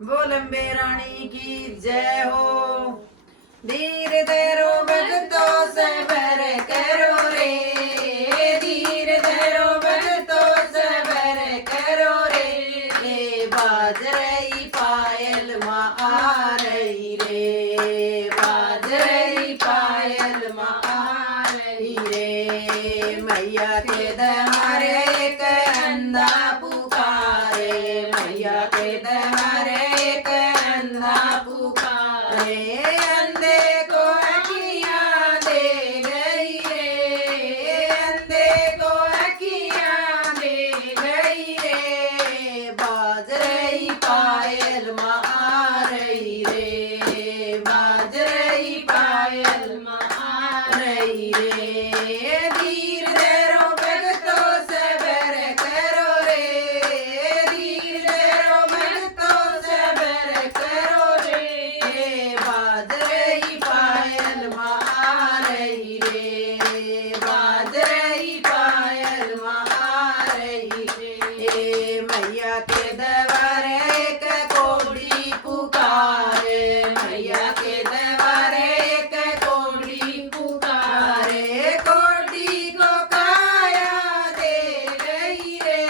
बोल अम्बे रानी की जय हो। धीर धरो भगतों से बैर करो रे, धीर धरो भगतों से बैर करो रे। ये बाज रही पायल माँ आ रही रे, बाज रही पायल माँ आ रही रे। मैया के द्वारे एक अंधा पुकारे, मैया के द्वारे एक अंधा पुकारे। अंधे को अखियाँ दे गई रे, अंधे को अखियाँ दे गई रे। बाज रही पायल माँ आ रही रे, बाज रही पायल माँ आ रही रे। धीर धरो भगतों से बैर करो रे, धीर धरो भगतों से बैर करो रे। बाज रही पायल माँ आ रही रे, बाज रही पायल माँ आ रही रे। मैया के द्वारे एक कोड़ी पुकारे, मैया के द्वारे एक कोड़ी पुकारे। कोड़ी को काया दे गई रे,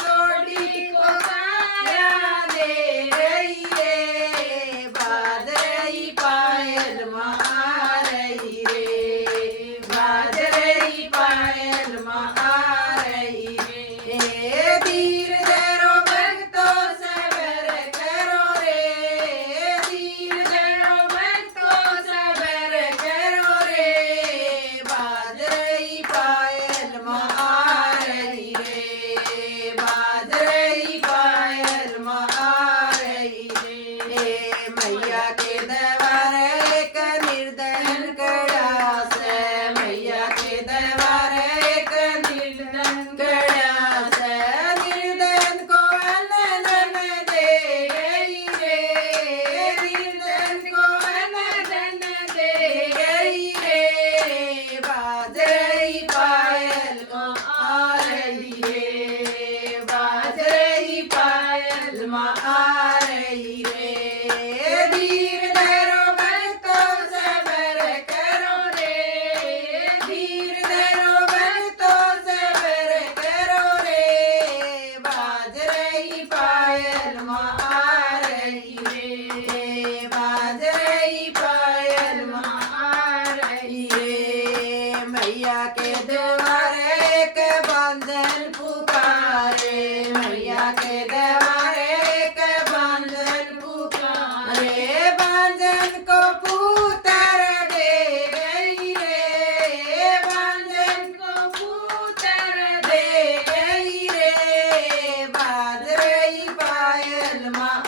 कोड़ी को काया दे गई रे। बाज रही पायल माँ आ रही रे, बाज रही पायल माँ आ रही रे। धीर धरो भगतों से बैर करो रे, धीर धरो भगतों से बैर करो रे। बाज रही पायल माँ आ रही रे, बाज रही पायल माँ आ रही रे। मैया के द्वारे एक निर्धन कड़ा से, मैया के द्वारे एक निर्धन कड़ा से। निर्धन को अन्न दे गई रे, निर्धन को अन्न दे गई रे। बाज रही पायल माँ आ रही रे, बाज रही पायल माँ आ रही रे। धीर धरो भगतों से बैर करो रे, धीर धरो भगतों से बैर करो रे। बाज रही पायल माँ आ रही रे, बाज रही पायल माँ आ रही रे। मैया के द्वारे एक बंधन पुकारे, मैया के द्वारे एक बंधन पुकारे। बंधन को पुतर दे गई रे, बंधन को पुतर दे गई रे। बाज रही पायल माँ